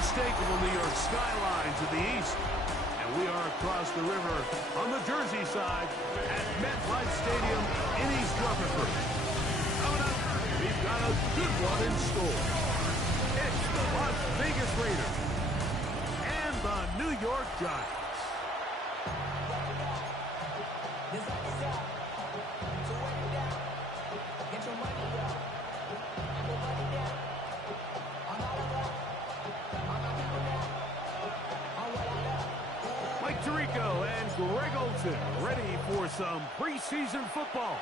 unmistakable New York skyline to the east. And we are across the river on the Jersey side at MetLife Stadium in East Rutherford. Coming up, we've got a good one in store. It's the Las Vegas Raiders and the New York Giants. Tirico and Greg Olson ready for some preseason football.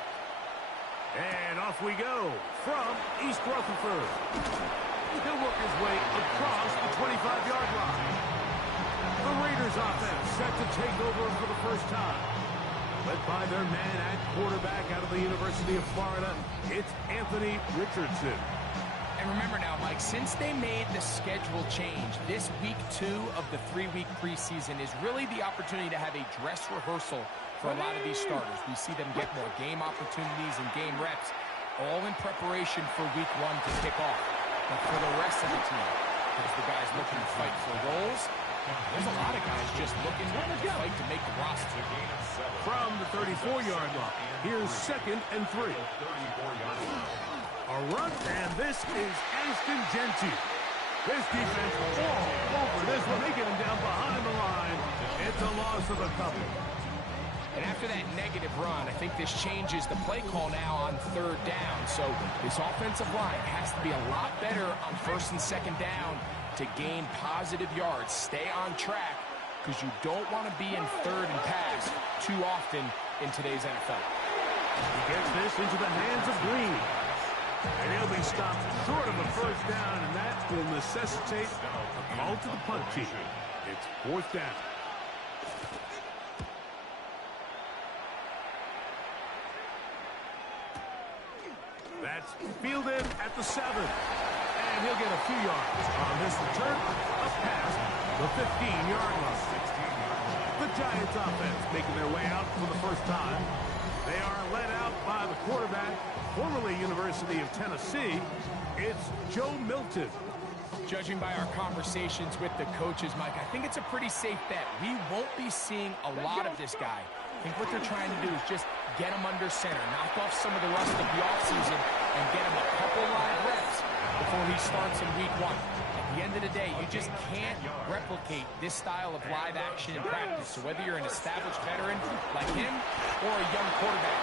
And off we go from East Rutherford. He'll work his way across the 25-yard line. The Raiders offense set to take over for the first time. Led by their man at quarterback out of the University of Florida, it's Anthony Richardson. And remember now, Mike, since they made the schedule change, this week 2 of the 3-week preseason is really the opportunity to have a dress rehearsal for a lot of these starters. We see them get more game opportunities and game reps, all in preparation for week 1 to kick off. But for the rest of the team, there's the guys looking to fight for roles. There's a lot of guys just looking to fight to make the roster. From the 34-yard line, here's 2nd and 3. A run, and this is Ashton Genty. This defense all over this one. They get him down behind the line. It's a loss of a couple. And after that negative run, I think this changes the play call now on 3rd down. So this offensive line has to be a lot better on 1st and 2nd down to gain positive yards. Stay on track because you don't want to be in 3rd and pass too often in today's NFL. He gets this into the hands of Green. And he'll be stopped short of a 1st down, and that will necessitate a call to the punt team. It's 4th down. That's fielded at the 7. And he'll get a few yards on this return up past the 15-yard line. The Giants offense making their way out for the first time. They are led out by the quarterback, formerly University of Tennessee. It's Joe Milton. Judging by our conversations with the coaches, Mike, I think it's a pretty safe bet. We won't be seeing a lot of this guy. I think what they're trying to do is just get him under center, knock off some of the rust of the offseason, and get him a couple live reps before he starts in week 1. At the end of the day, you just can't replicate this style of live action in practice. So whether you're an established veteran like him or a young quarterback,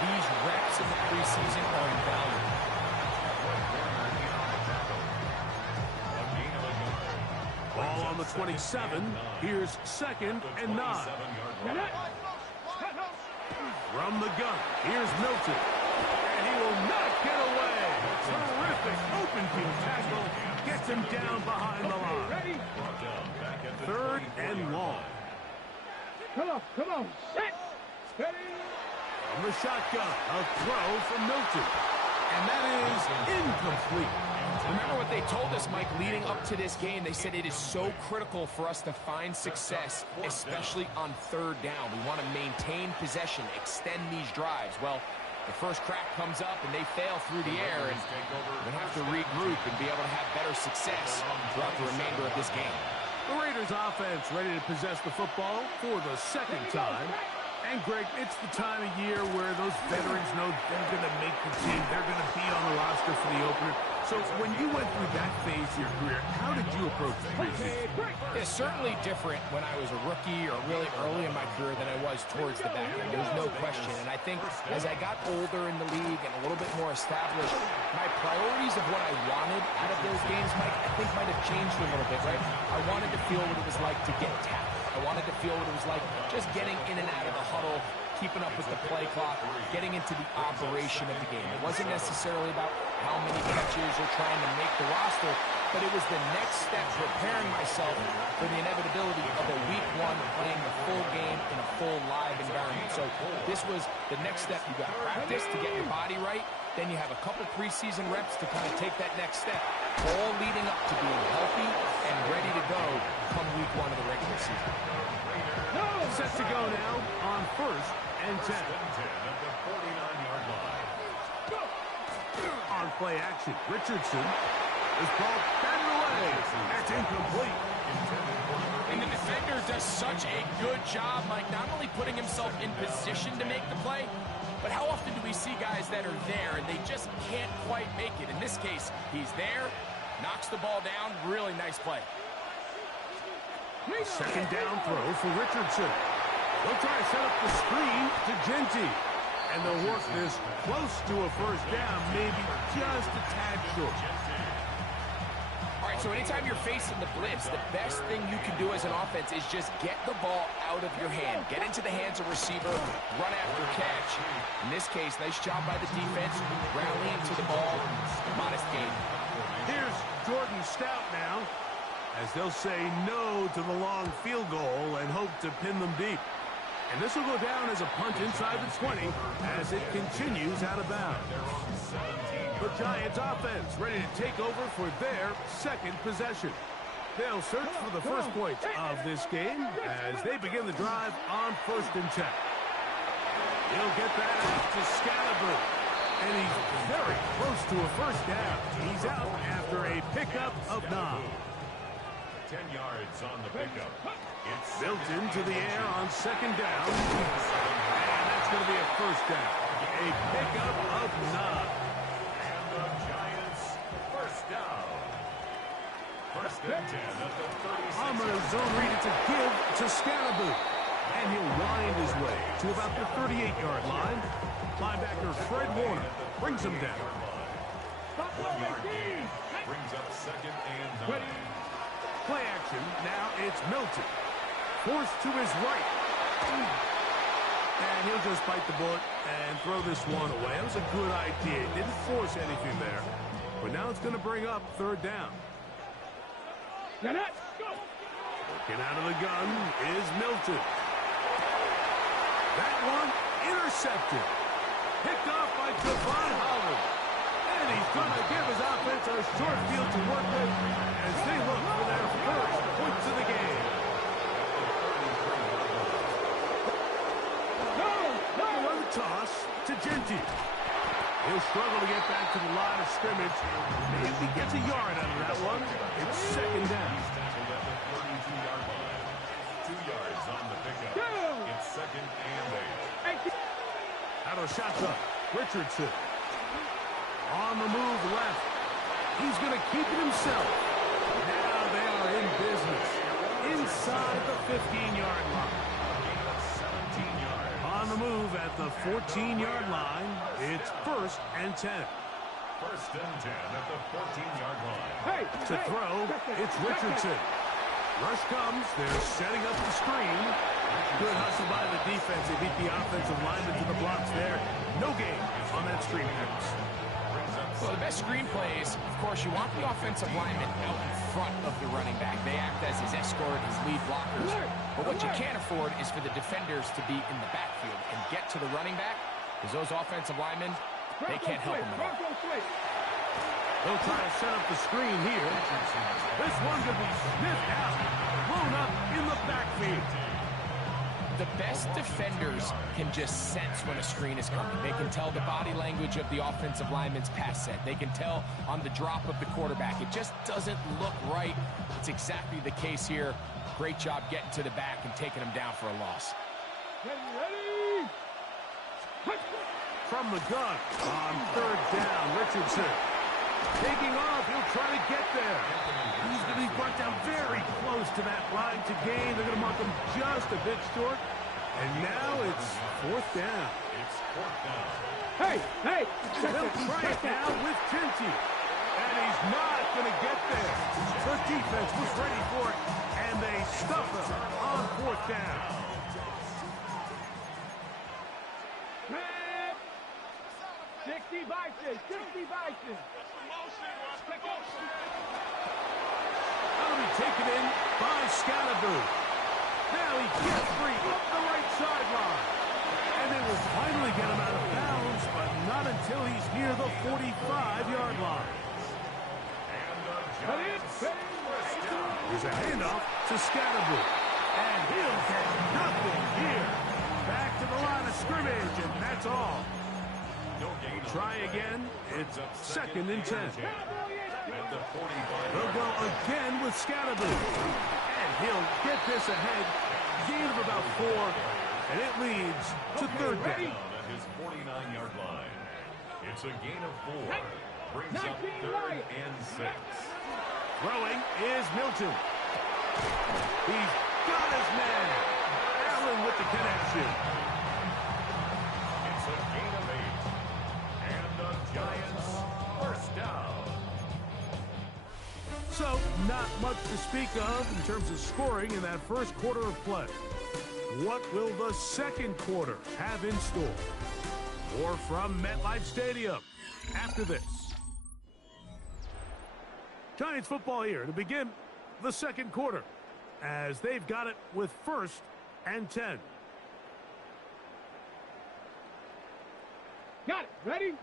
these reps in the preseason are invaluable. Ball on the 27. Here's 2nd and 9. From the gun, here's Milton. And he will not get away. Terrific open field tackle. Gets him down behind the line. 3rd and long. Come on. Set. Steady. From the shotgun, a throw from Milton. And that is incomplete. Remember what they told us, Mike, leading up to this game. They said it is so critical for us to find success, especially on 3rd down. We want to maintain possession, extend these drives. Well, the first crack comes up and they fail through the air, and they have to regroup and be able to have better success throughout the remainder of this game. The Raiders offense ready to possess the football for the 2nd time. And, Greg, it's the time of year where those veterans know they're going to make the team. They're going to be on the roster for the opener. So when you went through that phase of your career, how did you approach the preseason? It's certainly different when I was a rookie or really early in my career than I was towards the back end. There's no question. And I think as I got older in the league and a little bit more established, my priorities of what I wanted out of those games, Mike, I think might have changed a little bit, right? I wanted to feel what it was like to get tackled. I wanted to feel what it was like just getting in and out of the huddle, keeping up with the play clock, getting into the operation of the game. It wasn't necessarily about how many catches or trying to make the roster, but it was the next step, preparing myself for the inevitability of a week 1 playing the full game in a full live environment. So this was the next step. You got practice to get your body right. Then you have a couple preseason reps to kind of take that next step, all leading up to being healthy and ready to go come week 1 of the regular season. Set to go now on 1st and 10. On play action, Richardson. This ball batted away. That's incomplete. And the defender does such a good job, Mike, not only putting himself in position to make the play, but how often do we see guys that are there and they just can't quite make it? In this case, he's there, knocks the ball down. Really nice play. Second down throw for Richardson. They'll try to set up the screen to Genty. And they'll work this close to a first down, maybe just a tad short. All right, so anytime you're facing the blitz, the best thing you can do as an offense is just get the ball out of your hand. Get into the hands of receiver, run after catch. In this case, nice job by the defense, rallying to the ball, modest gain. Here's Jordan Stout now, as they'll say no to the long field goal and hope to pin them deep. And this will go down as a punt inside the 20 as it continues out of bounds. The Giants offense ready to take over for their second possession. They'll search for the first point of this game as they begin the drive on 1st and 10. He'll get that out to Scalaboo. And he's very close to a first down. He's out after a pickup of 9. 10 yards on the pickup. It's built into the air on 2nd down. And that's going to be a first down. A pickup of 9. And the Giants first down. 1st and 10 at the 36. I'm going to zone read it to give to Scalaboo. And he'll wind his way to about the 38-yard line. Linebacker Fred Warner brings him down. 1 yard gain brings up 2nd and 9. Play action. Now it's Milton. Forced to his right. And he'll just bite the bullet and throw this one away. That was a good idea. Didn't force anything there. But now it's going to bring up 3rd down. Looking out of the gun is Milton. That one intercepted. Picked off by Javon Holland. And he's going to give his offense a short field to work with as they look for their first points of the game. Run the toss to Genty. He'll struggle to get back to the line of scrimmage. Maybe gets a yard out of that one. It's 2nd down. He's tackled at the 32-yard line. 2 yards on the pickup. It's 2nd and 8. Out of shotgun. Richardson. On the move left. He's going to keep it himself. Now they are in business. Inside the 15-yard line. 17 yards. On the move at the 14-yard line. It's 1st and 10. 1st and 10 at the 14-yard line. To throw, it's Richardson. Rush comes. They're setting up the screen. Good hustle by the defense. They beat the offensive lineman to the blocks there. No gain on that screen pass. Well, the best screen plays, of course, you want the offensive lineman out in front of the running back. They act as his escort, his lead blockers. But what you can't afford is for the defenders to be in the backfield and get to the running back, because those offensive linemen, they can't help him at all. They'll try to set up the screen here. This one could be sniffed out, blown up in the backfield. The best defenders can just sense when a screen is coming. They can tell the body language of the offensive lineman's pass set. They can tell on the drop of the quarterback. It just doesn't look right. It's exactly the case here. Great job getting to the back and taking him down for a loss. From the gun on 3rd down, Richardson. Taking off, he'll try to get there. He's going to be brought down very close to that line to gain. They're going to mark him just a bit short. And now it's 4th down. It's 4th down. They'll try it now with Genty. And he's not going to get there. The defense was ready for it, and they stuff him on 4th down. 60 Vikings, 60 Vikings. That'll be taken in by Scalaboo. Now he gets free up the right sideline. And they will finally get him out of bounds, but not until he's near the 45-yard line. Here's a handoff to Scalaboo. And he'll get nothing here. Back to the line of scrimmage, and that's all. Try again. It's 2nd and 10. At the 45. They'll go again with Scatterby. And he'll get this ahead. Gain of about 4. And it leads to third down. At his 49-yard line. It's a gain of 4. Brings up 3rd and 6. Throwing is Milton. He's got his man. Allen with the connection. It's a gain of 8. And the Giants first down. So, not much to speak of in terms of scoring in that first quarter of play. What will the second quarter have in store? More from MetLife Stadium after this. Giants football here to begin the second quarter as they've got it with 1st and 10. Got it. Ready?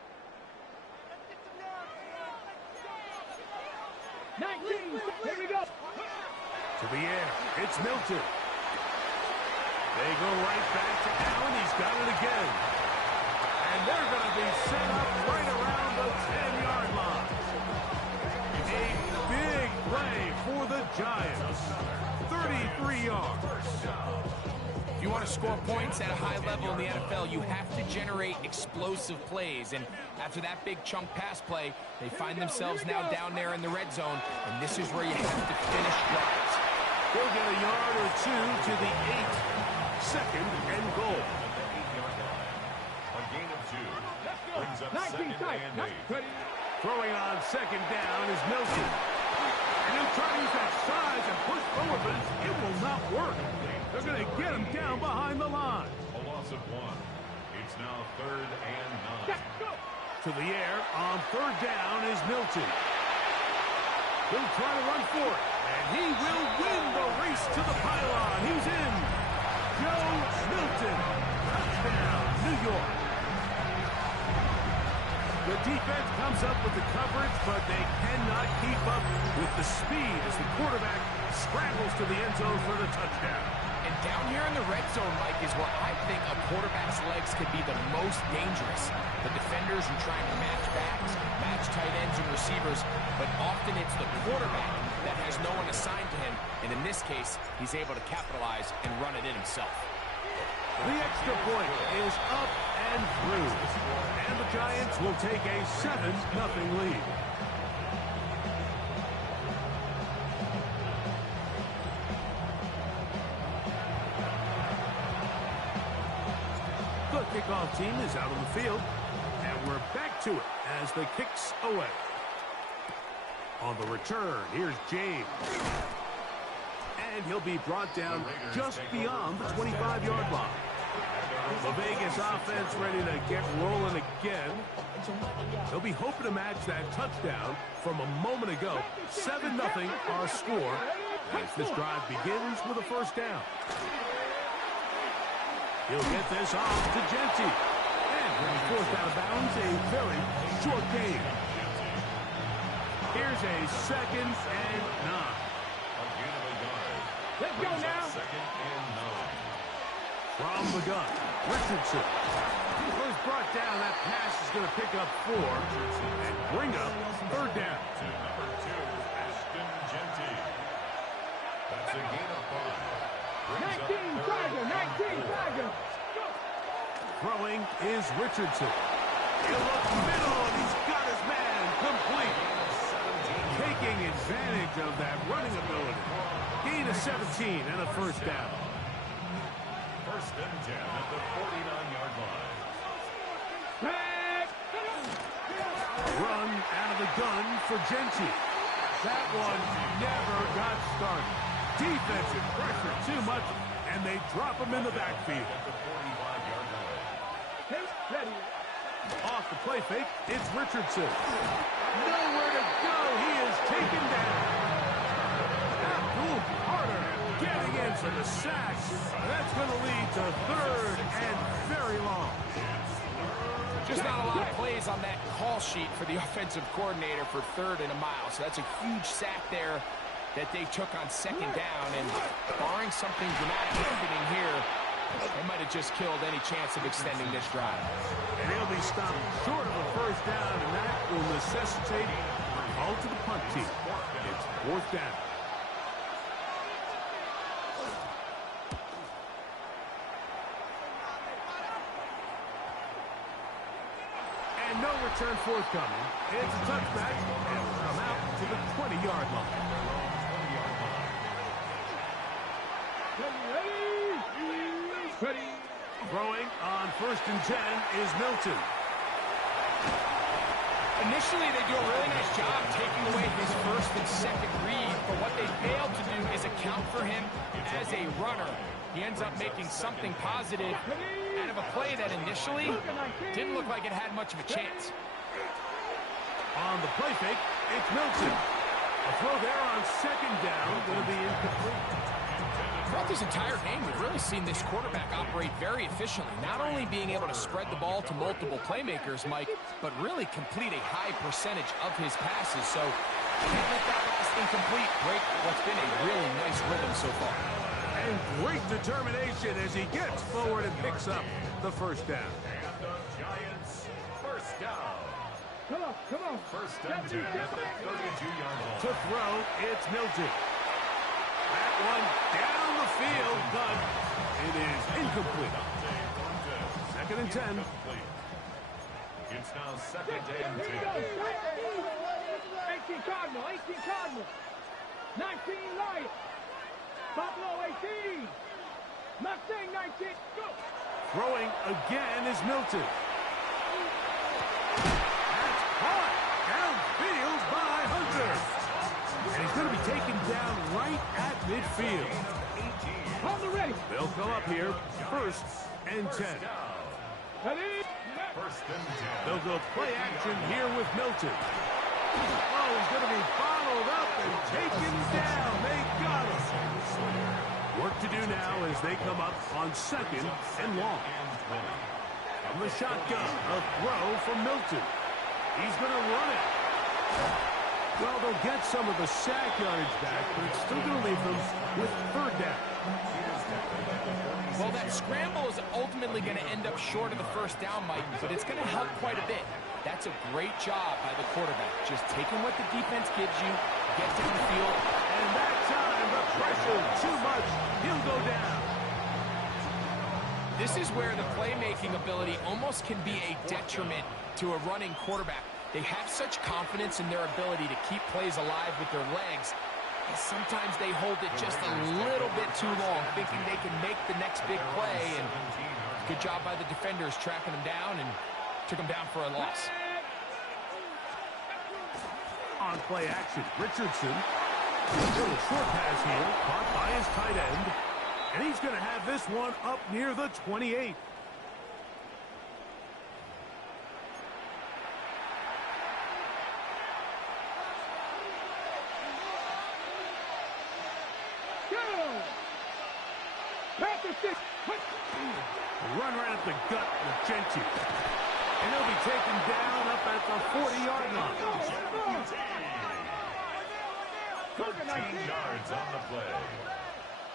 19. Here we go. To the air. It's Milton. They go right back to Allen. He's got it again. And they're going to be set up right around the 10-yard line. A big play for the Giants. 33 yards. If you want to score points at a high level in the NFL, you have to generate explosive plays. And after that big chunk pass play, they find themselves now down there in the red zone. And this is where you have to finish drives. They'll get a yard or 2 to the 8. 2nd and goal. A gain of 2. Brings up 19 2nd and 8. Throwing on 2nd down is Milton. And he'll try to use that size and push forward, but it will not work. They're going to get him down behind the line. A loss of 1. It's now 3rd and 9. To the air on 3rd down is Milton. He'll try to run for it. And he will win the race to the pylon. He's in. Joe Milton. Touchdown, New York. The defense comes up with the coverage, but they cannot keep up with the speed as the quarterback scrambles to the end zone for the touchdown. And down here in the red zone, Mike, is where I think a quarterback's legs could be the most dangerous. The defenders are trying to match backs, match tight ends and receivers, but often it's the quarterback that has no one assigned to him. And in this case, he's able to capitalize and run it in himself. The extra point is up and through. And the Giants will take a 7-0 lead. The kickoff team is out on the field. And we're back to it as the kick's away. On the return, here's James. And he'll be brought down just beyond the 25-yard line. The Vegas offense ready to get rolling again. They'll be hoping to match that touchdown from a moment ago. 7-0 our score as this drive begins with a 1st down. He'll get this off to Genty. And when he's forced out of bounds, a very short gain. Here's a 2nd and 9. Let's go now. 2nd and 9. From the gun, Richardson. First brought down, that pass is going to pick up 4 and bring up 3rd down. To number 2, Ashton Genty. That's a gain of 5. 19 Tiger, 19 Tiger. Throwing is Richardson. He'll look middle, and he's got his man complete. Taking advantage of that running ability. Gain of 17 and a 1st down. 1st and 10 at the 49-yard line. Run out of the gun for Genty. That one never got started. Defensive pressure too much, and they drop him in the backfield. At the 45-yard line. Off the play fake, it's Richardson. Nowhere to go. He is taken down. Abdul Carter getting in for the sack. That's going to lead to 3rd and very long. Just not a lot of plays on that call sheet for the offensive coordinator for 3rd and a mile. So that's a huge sack there that they took on 2nd down. And barring something dramatic happening here, they might have just killed any chance of extending this drive. And he'll be stopped short of a 1st down, and that will necessitate called to the punt team. It's 4th down. And no return forthcoming. It's a touchback, and we'll come out to the 20-yard line. Ready. Throwing on 1st and 10 is Milton. Initially, they do a really nice job taking away his 1st and 2nd read, but what they fail to do is account for him as a runner. He ends up making something positive out of a play that initially didn't look like it had much of a chance. On the play fake, it's Milton. A throw there on 2nd down, going to be incomplete. Throughout this entire game, we've really seen this quarterback operate very efficiently, not only being able to spread the ball to multiple playmakers, Mike, but really complete a high percentage of his passes. So, can't let that last incomplete break what's been a really nice rhythm so far. And great determination as he gets forward and picks up the 1st down. And the Giants, 1st down. Come on. 1st and 10 at the 32-yard line. To throw, it's Milton. That one down the field, but it is incomplete. 2nd and 10. It's now 2nd and 10. 18 Cardinal. 19 Lion. Buffalo 18. Mustang 19. Go. Throwing again is Milton. That's caught downfield by Hunter. And he's going to be taken down right at midfield. On the ready. They'll come up here, 1st and 10. Ready. 1st and 10. They'll go play action here with Milton. Oh, he's going to be bottled up and taken down. They got him. Work to do now as they come up on 2nd and long. From the shotgun, a throw from Milton. He's going to run it. Well, they'll get some of the sack yardage back, but it's still going to leave them with 3rd down. Well, that scramble is ultimately going to end up short of the 1st down, Mike, but it's going to help quite a bit. That's a great job by the quarterback. Just taking what the defense gives you, get down the field. And that time, the pressure too much. He'll go down. This is where the playmaking ability almost can be a detriment to a running quarterback. They have such confidence in their ability to keep plays alive with their legs. And sometimes they hold it just a little bit too long, thinking they can make the next big play. And good job by the defenders tracking them down and took them down for a loss. On play action, Richardson. A little short pass here, caught by his tight end. And he's going to have this one up near the 28. Run right at the gut with Genty. And he'll be taken down up at the 40-yard line. 13 yards on the play.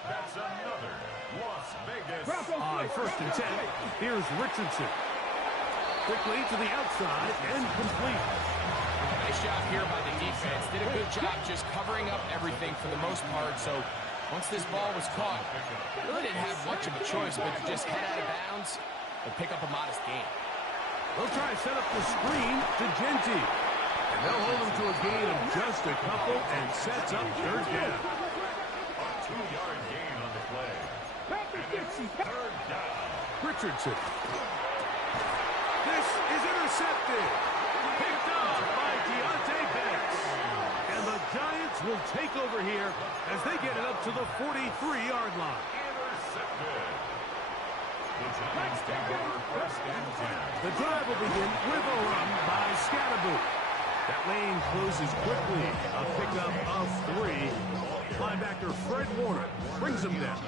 That's another Las Vegas. On 1st and 10, here's Richardson. Quickly to the outside and complete. Nice job here by the defense. Did a good job just covering up everything for the most part. So once this ball was caught, really didn't have much of a choice but to just head out of bounds and pick up a modest gain. They'll try to set up the screen to Genty. And they'll hold him to a gain of just a couple and sets up 3rd down. A 2-yard gain on the play. And it's 3rd down. Richardson. This is intercepted. Picked up by Deontay Banks. And the Giants will take over here as they get it up to the 43-yard line. Intercepted. The Giants take over 1st and 10. The drive will begin with a run by Scatterboot. That lane closes quickly. A pickup of 3. Linebacker Fred Warner brings them down.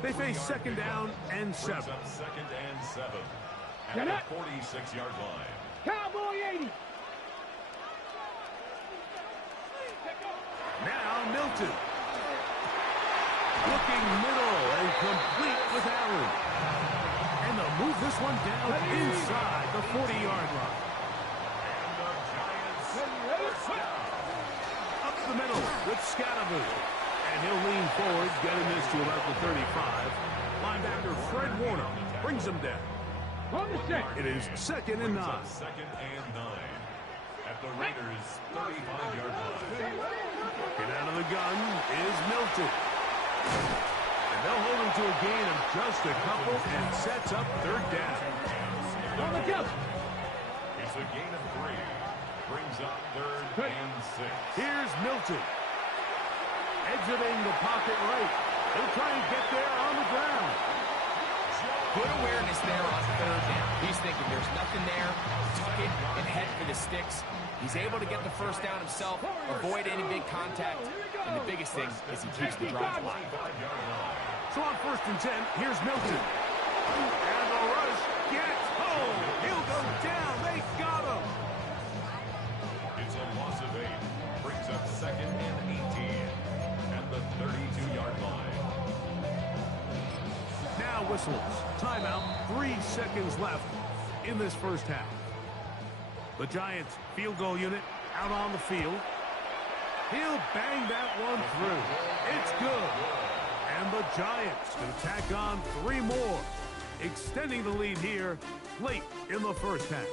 They face 2nd down and 7. 2nd and 7 at the 46-yard line. Cowboy 80. Now Milton. Looking middle and complete with Allen. And they'll move this one down inside the 40-yard line. And the Giants the middle with Scatterby. And he'll lean forward, getting this to about the 35. Linebacker Fred Warner brings him down. It is 2nd and 9. 2nd and 9 at the Raiders' 35-yard line. Get out of the gun is Milton. And they'll hold him to a gain of just a couple and sets up 3rd down. It's a gain of 3. Brings up 3rd and 6. Here's Milton. Exiting the pocket right. He'll try and get there on the ground. Good awareness there on 3rd down. He's thinking there's nothing there. Tuck it and head for the sticks. He's able to get the 1st down himself, avoid any big contact, and the biggest thing is he keeps the drive alive. So on 1st and 10, here's Milton. And the rush gets home. He'll go down. They got him. It's a loss of 8. Brings up 2nd and 18 at the 32-yard line. Now whistles. Timeout. 3 seconds left in this 1st half. The Giants field goal unit out on the field. He'll bang that one through. It's good. And the Giants can tack on 3 more, extending the lead here late in the 1st half.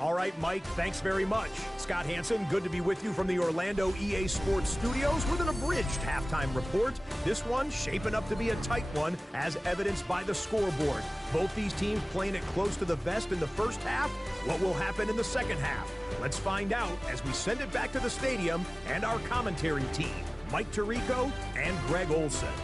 All right, Mike, thanks very much. Scott Hansen, good to be with you from the Orlando EA Sports Studios with an abridged halftime report. This one shaping up to be a tight one, as evidenced by the scoreboard. Both these teams playing it close to the vest in the 1st half. What will happen in the 2nd half? Let's find out as we send it back to the stadium and our commentary team, Mike Tirico and Greg Olson.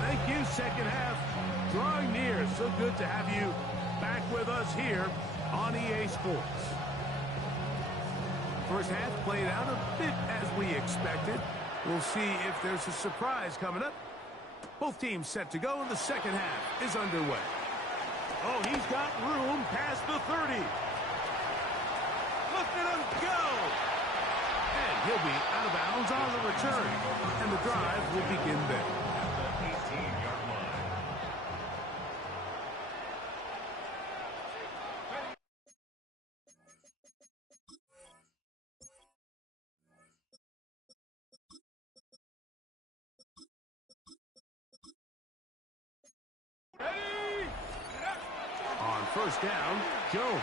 Thank you, 2nd half. Drawing near. So good to have you back with us here on EA Sports. 1st half played out a bit as we expected. We'll see if there's a surprise coming up. Both teams set to go, and the 2nd half is underway. Oh, he's got room past the 30. Look at him go. And he'll be out of bounds on the return. And the drive will begin there. On 1st down, Jones.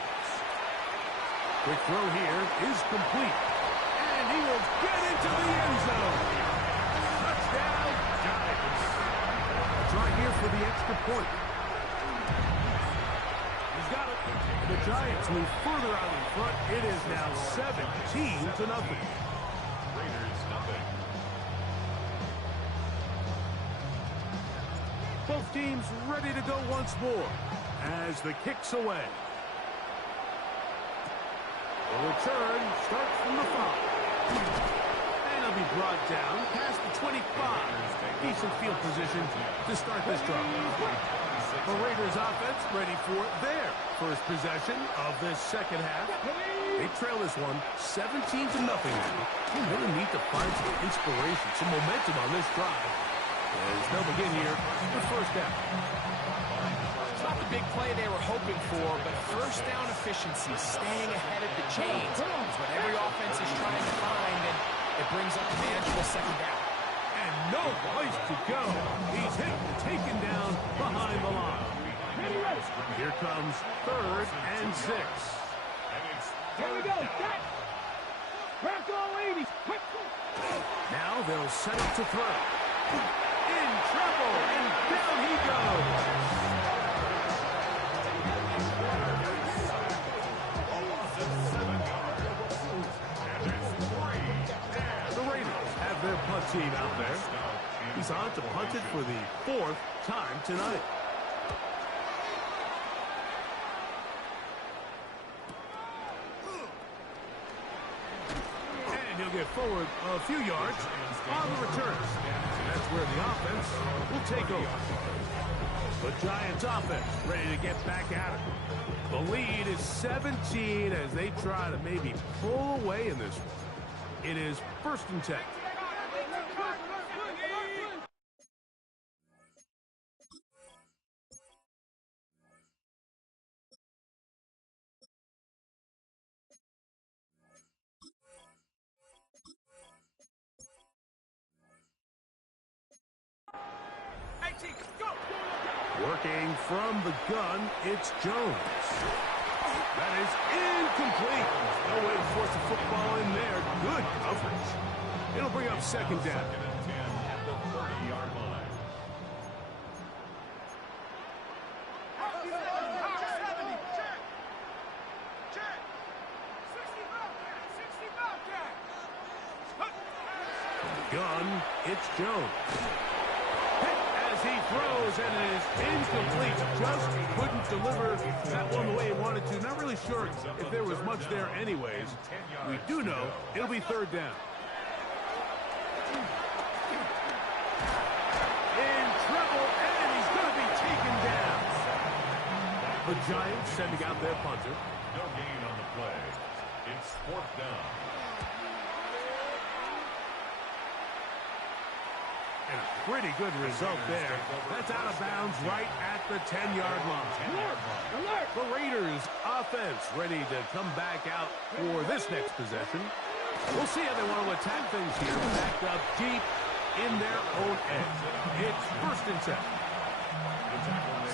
Quick throw here is complete. And he will get into the end zone. Touchdown, Giants. Try here for the extra point. He's got it. The Giants move further out in front. It is now 17-0. Raiders nothing. Both teams ready to go once more as the kick's away. The return starts from the 5. And he'll be brought down past the 25. Decent field position to start this drive. The Raiders offense ready for their first possession of this 2nd half. They trail this one 17-0 now. They really need to find some inspiration, some momentum on this drive. As they'll begin here with 1st down. It's not the big play they were hoping for, but 1st down efficiency, staying ahead of the chains, is what every offense is trying to find, and it brings up a manageable 2nd down. And no place to go. He's hit and taken down behind the line. Here comes 3rd and 6. Here we go. Set. Press all 80. Quick. Now they'll set up to throw. In trouble, and down he goes. The Raiders have their punt team out there. He's on to punt it for the 4th time tonight. And he'll get forward a few yards on the return. That's where the offense will take over. The Giants offense ready to get back at it. The lead is 17 as they try to maybe pull away in this one. It is 1st and 10. Working from the gun, it's Jones. That is incomplete. No way to force the football in there. Good coverage. It'll bring up 2nd down. 2nd and 10 at the 30-yard line. Gun, it's Jones. As he throws, and it is incomplete. Just couldn't deliver that one the way he wanted to. Not really sure if there was much there anyways. We do know it'll be 3rd down. In trouble, and he's going to be taken down. The Giants sending out their punter. No gain on the play. It's 4th down. And a pretty good result there. That's out of bounds right at the 10-yard line. The Raiders offense ready to come back out for this next possession. We'll see how they want to attack things here. Backed up deep in their own end. It's 1st and 10.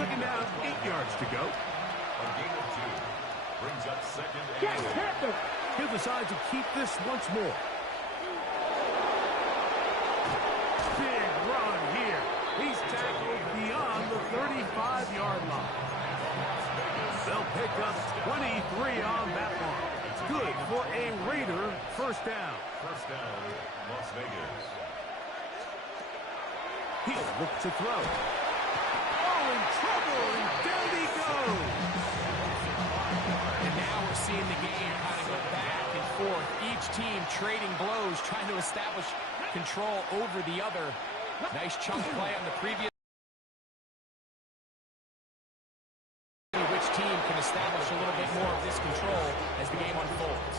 2nd down, 8 yards to go. A gain of 2. Brings up 2nd and 8. He'll decide to keep this once more. Big run here. He's tackled beyond the 35-yard line. They'll pick up 23 on that one. Good for a Raider 1st down. 1st down, Las Vegas. He'll look to throw. Oh, in trouble, and down he goes. And now we're seeing the game kind of go back and forth. Each team trading blows, trying to establish control over the other. Nice chunk play on the previous. Which team can establish a little bit more of this control as the game unfolds.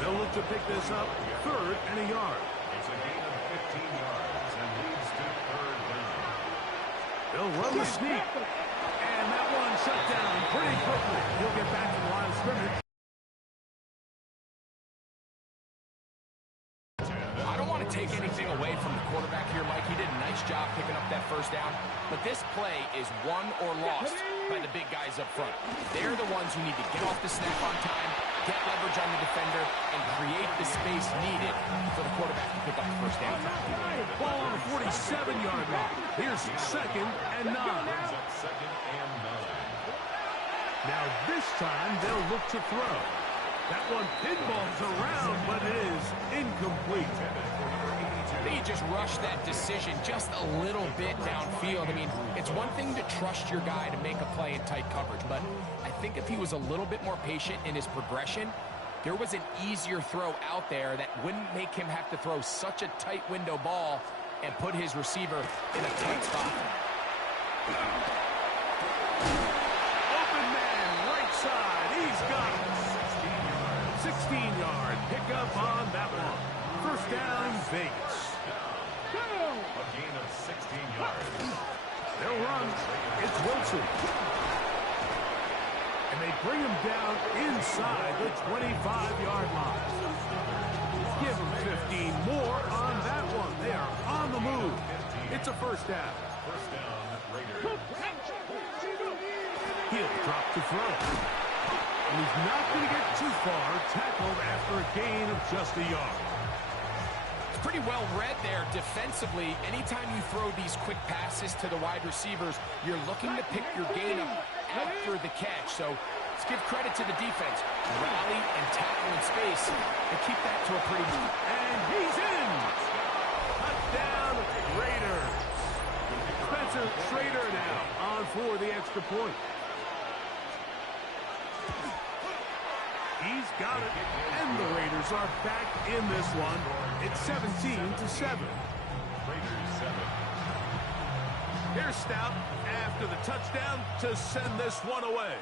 They'll look to pick this up 3rd and a yard. It's a gain of 15 yards and leads to 3rd down. They'll run the sneak. And that one shut down pretty quickly. He'll get back to the line of scrimmage. I don't want to take anything away from the quarterback here, Mike. He did a nice job picking up that 1st down. But this play is won or lost by the big guys up front. They're the ones who need to get off the snap on time, get leverage on the defender, and create the space needed for the quarterback to pick up the 1st down. Ball on the 47-yard line. Here's 2nd and 9. Brings up 2nd and 9. Now this time they'll look to throw. That one pinballs around, but it is incomplete. I think he just rushed that decision just a little bit downfield. I mean, it's one thing to trust your guy to make a play in tight coverage, but I think if he was a little bit more patient in his progression, there was an easier throw out there that wouldn't make him have to throw such a tight window ball and put his receiver in a tight spot. Open man, right side. He's got it. 16-yard pickup on that one. 1st down, Vegas. A gain of 16 yards. They'll run. It's Wilson. And they bring him down inside the 25-yard line. Give him 15 more on that one. They are on the move. It's a 1st down. 1st down, Raiders. He'll drop to throw. And he's not going to get too far. Tackled after a gain of just a yard. It's pretty well read there defensively. Anytime you throw these quick passes to the wide receivers, you're looking to pick your gain up after the catch. So let's give credit to the defense. Rally and tackle in space and keep that to a pretty move. And he's in. Touchdown, Raiders. Spencer Schrader now on for the extra point. He's got it, and the Raiders are back in this one. It's 17-7. Raiders 7. Here's Stout after the touchdown to send this one away.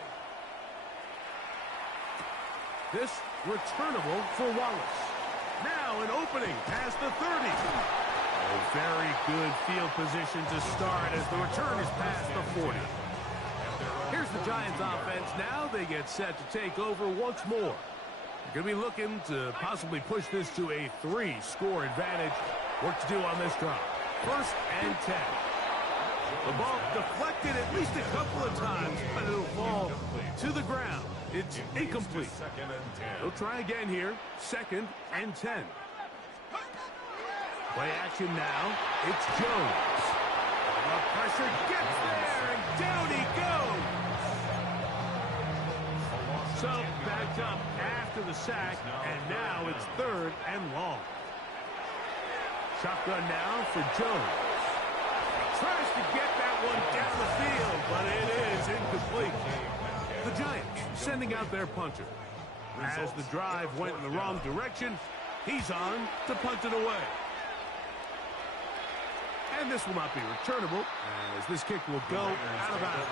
This returnable for Wallace. Now an opening past the 30. Oh, very good field position to start as the return is past the 40. Here's the Giants offense now. They get set to take over once more. They're going to be looking to possibly push this to a 3-score advantage. Work to do on this drive. 1st and 10. The ball deflected at least a couple of times, but it'll fall to the ground. It's incomplete. They'll try again here. 2nd and 10. Play action now. It's Jones. The pressure gets there, and down he goes. So backed up after the sack, and now it's 3rd and long. Shotgun now for Jones. Tries to get that one down the field, but it is incomplete. The Giants sending out their punter. As the drive went in the wrong direction, he's on to punt it away. And this will not be returnable, as this kick will go out of bounds.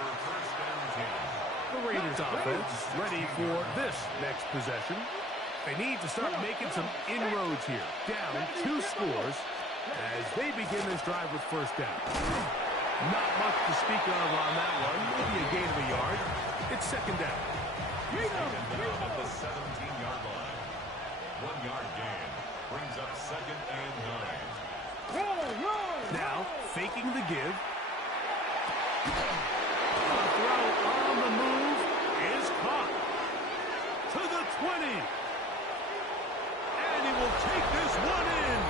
The Raiders offense ready for this next possession. They need to start making some inroads here. Down 2 scores as they begin this drive with 1st down. Not much to speak of on that one. Maybe a gain of a yard. It's 2nd down. Second down at the 17-yard line. 1-yard gain brings up 2nd and 9. Now, faking the give. The throw on the move is caught. To the 20. And he will take this one in.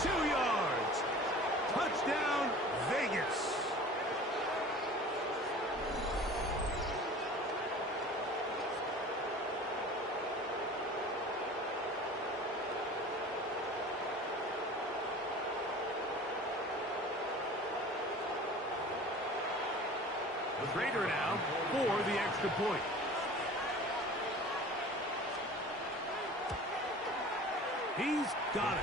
82 yards. Touchdown, Vegas. Raider now for the extra point. He's got it.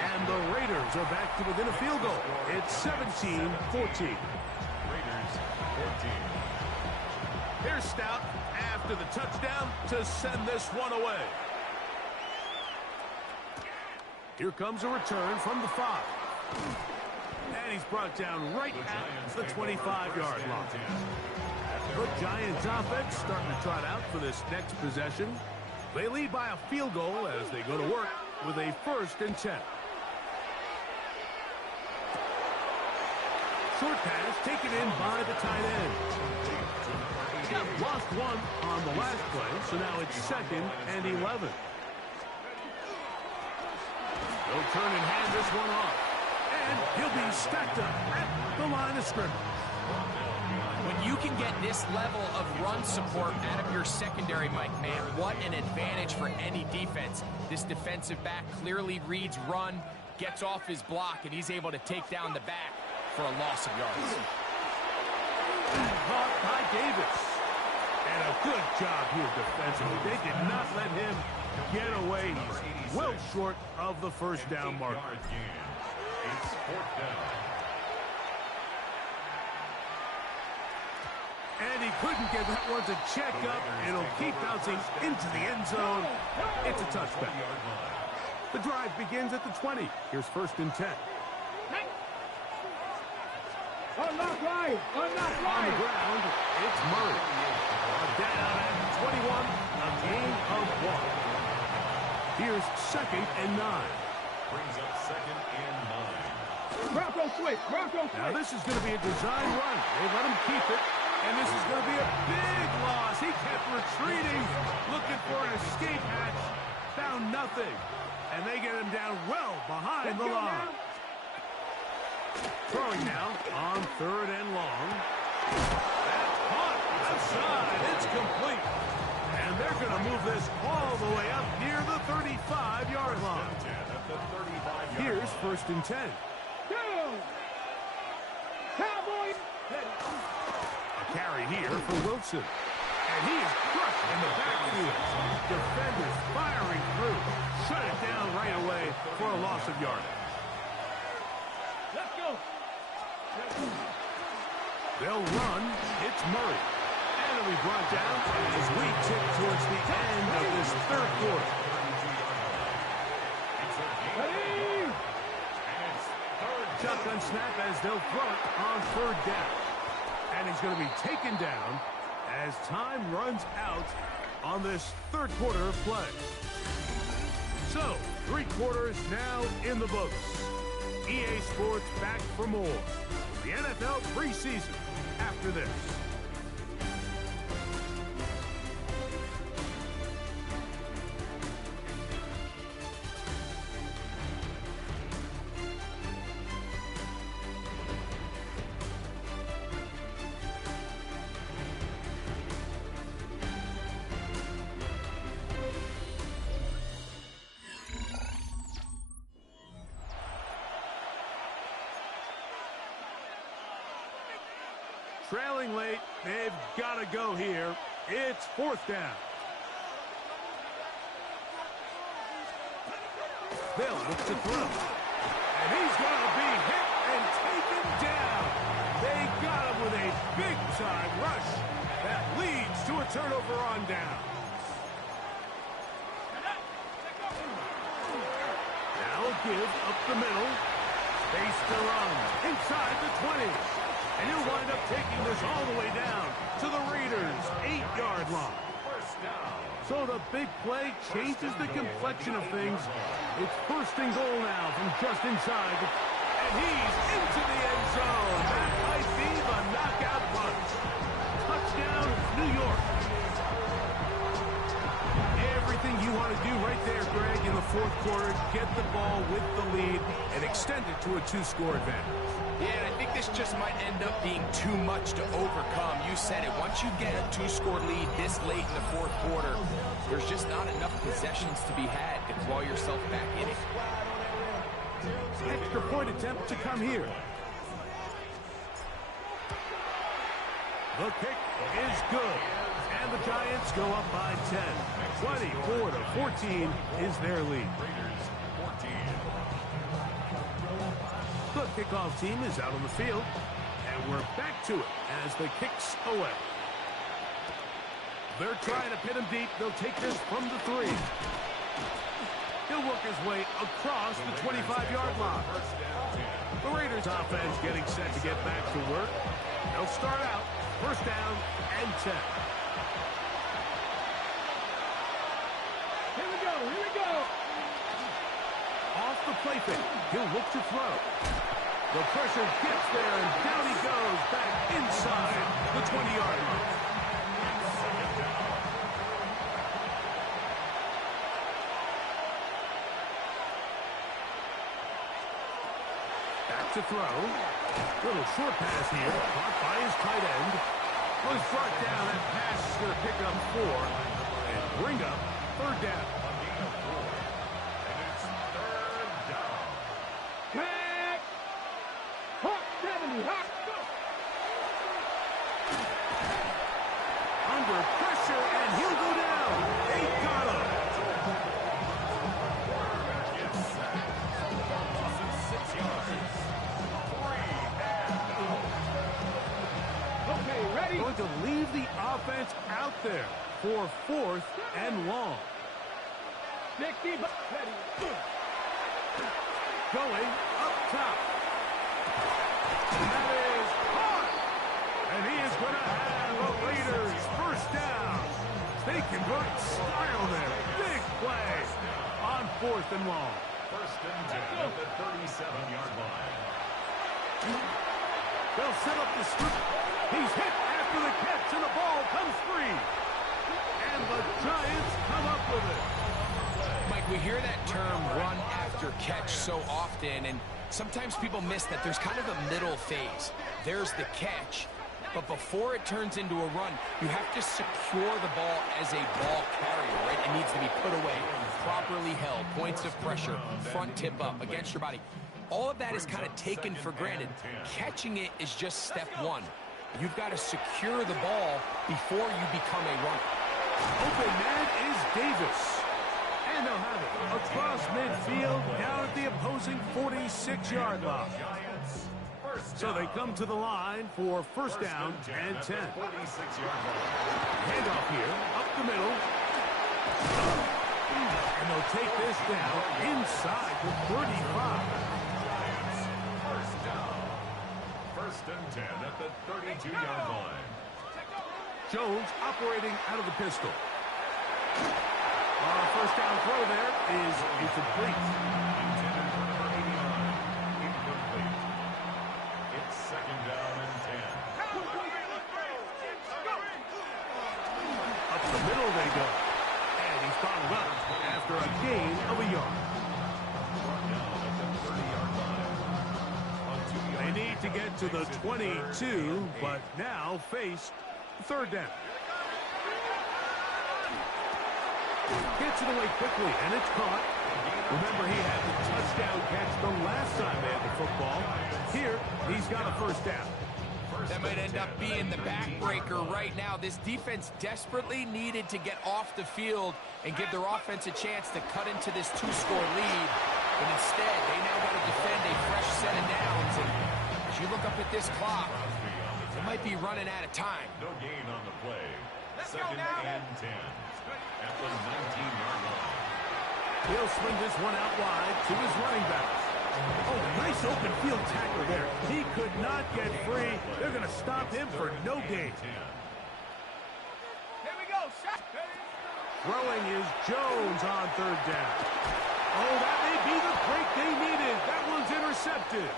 And the Raiders are back to within a field goal. It's 17-14. Raiders 14. Here's Stout after the touchdown to send this one away. Here comes a return from the 5. And he's brought down right at the 25-yard line. The Giants offense starting to trot out for this next possession. They lead by a field goal as they go to work with a 1st and 10. Short pass taken in by the tight end. Lost one on the last play, so now it's 2nd and 11. They'll turn and hand this one off. And he'll be stacked up at the line of scrimmage. When you can get this level of run support out of your secondary, Mike, man, what an advantage for any defense. This defensive back clearly reads run, gets off his block, and he's able to take down the back for a loss of yards. Caught by Davis. And a good job here defensively. They did not let him get away. He's well short of the 1st down mark. It's 4th down. And he couldn't get that one to check up. It'll keep bouncing into the end zone. It's a touchback. The drive begins at the 20. Here's 1st and 10. On the ground, On the ground, it's Murray. Down at 21, a gain of 1. Here's 2nd and 9. Brings up 2nd and 9. Bronco switch. Now this is going to be a design run. They let him keep it, and this is going to be a big loss. He kept retreating, looking for an escape hatch, found nothing, and they get him down well behind the line. Throwing now on 3rd and long. That's caught outside. It's complete. And they're going to move this all the way up near the 35-yard line. Here's 1st and 10. Cowboys. A carry here for Wilson. And he is crushed in the backfield. Defenders firing through. Shut it down right away for a loss of yardage. Let's go. They'll run. It's Murray. And it'll be brought down as we tip towards the end of this third quarter. Shotgun snap as they'll throw it on third down. And he's going to be taken down as time runs out on this third quarter of play. So, 3 quarters now in the books. EA Sports back for more. The NFL preseason after this. Trailing late, they've got to go here. It's 4th down. Bill looks to throw. And he's going to be hit and taken down. They got him with a big-time rush that leads to a turnover on down. Now a give up the middle. Space to run inside the 20. And he'll wind up taking this all the way down to the Raiders' 8-yard line. So the big play changes the complexion of things. It's 1st and goal now from just inside. And he's into the end zone. That might be the knockout punch. Touchdown, New York. Everything you want to do right there, Greg, in the 4th quarter. Get the ball with the lead and extend it to a 2-score advantage. Yeah, and I think this just might end up being too much to overcome. You said it. Once you get a 2-score lead this late in the 4th quarter, there's just not enough possessions to be had to claw yourself back in it. Extra point attempt to come here. The kick is good. And the Giants go up by 10. 24-14 is their lead. The kickoff team is out on the field, and we're back to it as the kick's away. They're trying to pin him deep. They'll take this from the 3. He'll work his way across the 25-yard line. The Raiders offense getting set to get back to work. They'll start out 1st down and 10. Here we go, here we go. Off the play fake, he'll look to throw. The pressure gets there, and down he goes back inside the 20-yard line. Back to throw. Little short pass here, caught by his tight end. Was brought down. That pass is going to pick up 4 and bring up 3rd down. Under pressure, and he'll go down. They got him. Okay, ready? Going to leave the offense out there for 4th and long. Ready. Going up top. That is caught. And he is going to have the Raiders 1st down. They convert style there. Big play on 4th and long. 1st and 10 at the 37-yard line. They'll set up the scoop. He's hit after the catch, and the ball comes free. And the Giants come up with it. Mike, we hear that term run after catch so often, and sometimes people miss that there's kind of a middle phase. There's the catch, but before it turns into a run, you have to secure the ball as a ball carrier, right? It needs to be put away, properly held, points of pressure, front tip up against your body. All of that is kind of taken for granted. Catching it is just step 1. You've got to secure the ball before you become a runner. Open man is Davis. And they'll have it across midfield down at the opposing 46-yard line. So they come to the line for first down and 10. 46-yard line. Handoff here, up the middle. And they'll take this down inside the 35. First down. First and 10 at the 32-yard line. Jones operating out of the pistol. First down throw there is incomplete. Intended for number 89. Incomplete. It's second down and 10. Up the middle they go. And he's bottled up after a gain of a yard. Now at the 30-yard line. A 2-yard They need to get to the 22, but now face third down. Gets it away quickly, and it's caught. Remember, he had the touchdown catch the last time they had the football. Here, he's got a first down. That might end up being the backbreaker right now. This defense desperately needed to get off the field and give their offense a chance to cut into this two-score lead. But instead, they now got to defend a fresh set of downs. And as you look up at this clock, they might be running out of time. No gain on the play. Second and 10 at the 19-yard line. He'll swing this one out wide to his running backs. Oh, nice open field tackle there. He could not get free. They're going to stop him for no gain. Here we go. Shot. Throwing is Jones on third down. Oh, that may be the break they needed. That one's intercepted.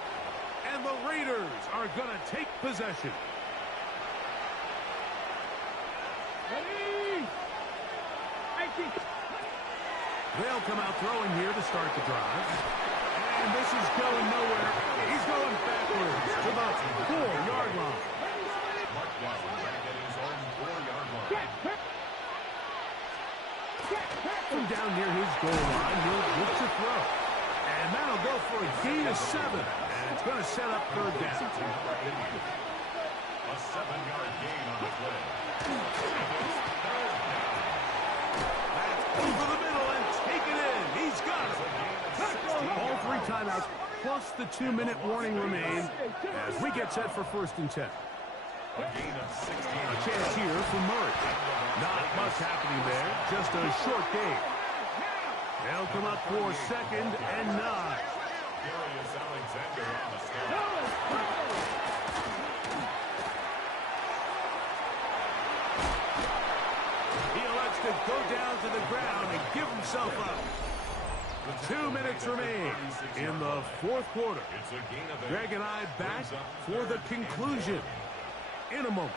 And the Raiders are going to take possession. Ready. Action. They'll come out throwing here to start the drive. And this is going nowhere. He's going backwards to the 4-yard line. Mark Watson back at his own 4-yard line. From down near his goal line, he'll look to throw. And that'll go for a gain of 7. And it's going to set up third down. A 7-yard gain on the play. That's over the middle and take it in. He's got it. All 3 timeouts plus the 2-minute warning remain as we get set for first and 10. A gain of 16. A chance here for Murray. Not much happening there, just a short gain. They'll come up for second and 9. Darius Alexander on the stop. He elects to go down to the ground and give himself up. 2 minutes remain in the fourth quarter. It's a gain of 8. Greg and I back for the conclusion. In a moment,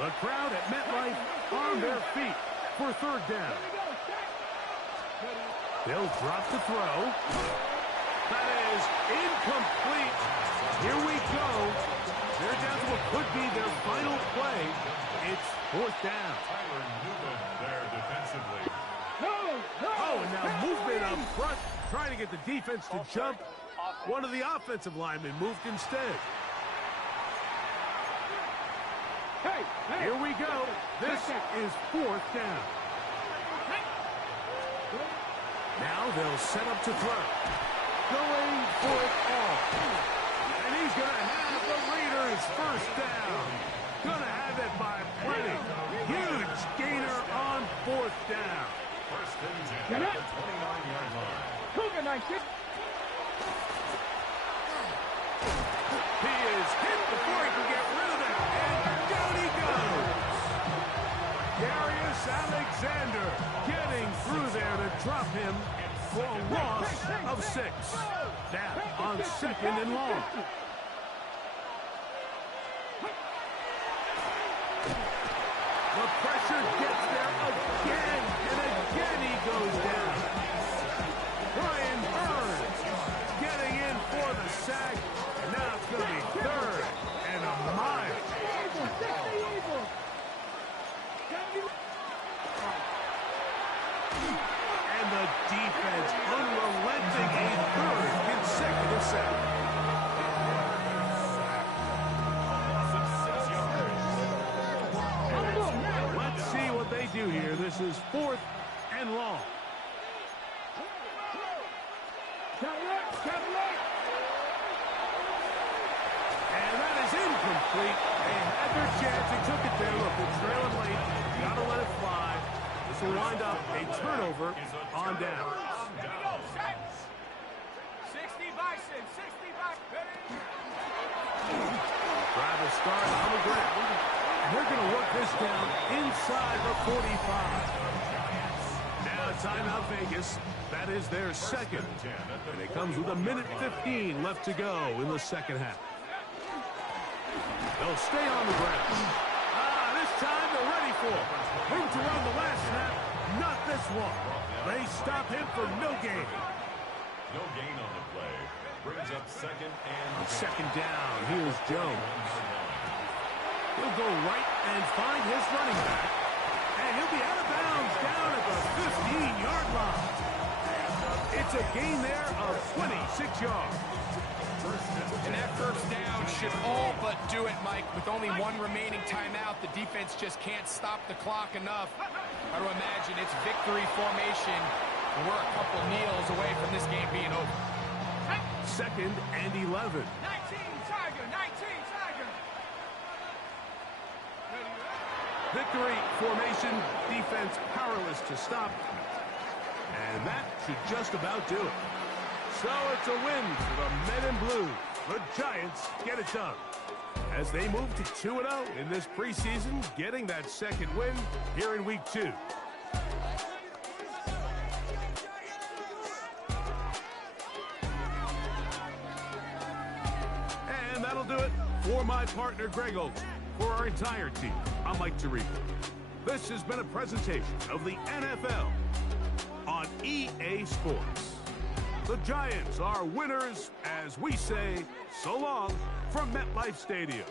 the crowd at MetLife on their feet for third down. They'll drop the throw. That is incomplete. Here we go. They're down to what could be their final play. It's fourth down. Tyler Newman there defensively. Oh, and now movement up front, trying to get the defense to jump. One of the offensive linemen moved instead. Here we go. This is fourth down. Now they'll set up to throw. Going for it all. And he's going to have the Raiders first down. Going to have it by plenty. Huge gainer on fourth down. First and 10 at the 29-yard line. He is hit before he can get rid of it. And down he goes. Darius Alexander getting through there to drop him for a loss of 6. That on second and long. The pressure gets there again, and again he goes down. Brian Burns getting in for the sack, and now it's going to be third and a mile. And the defense unrelenting, a third consecutive sack. Let's see what they do here. This is fourth and long. incomplete. They had their chance. They took it there. Look, they're trailing late. You got to let it fly. This will wind up a turnover on down. 60 Bison, 60 Bison. Travis starts on the ground. And they're going to work this down inside the 45. Now timeout Vegas. That is their second. And it comes with 1:15 left to go in the second half. They'll stay on the ground. This time they're ready for it. Room to run the last snap. Not this one. They stop him for no gain. No gain on the play. Brings up second and second down. Here's Jones. He'll go right and find his running back. And he'll be out of bounds down at the 15-yard line. It's a gain there of 26 yards. And that first down should all but do it, Mike. With only one remaining timeout, the defense just can't stop the clock enough. I would imagine it's victory formation. We're a couple kneels away from this game being over. Second and 11. 19 Tiger, 19 Tiger. Victory formation, defense powerless to stop. And that should just about do it. So it's a win for the Men in Blue. The Giants get it done. As they move to 2-0 in this preseason, getting that second win here in Week 2. And that'll do it for my partner, Greg Olson. For our entire team, I'm Mike Tirico. This has been a presentation of the NFL on EA Sports. The Giants are winners as we say so long from MetLife Stadium.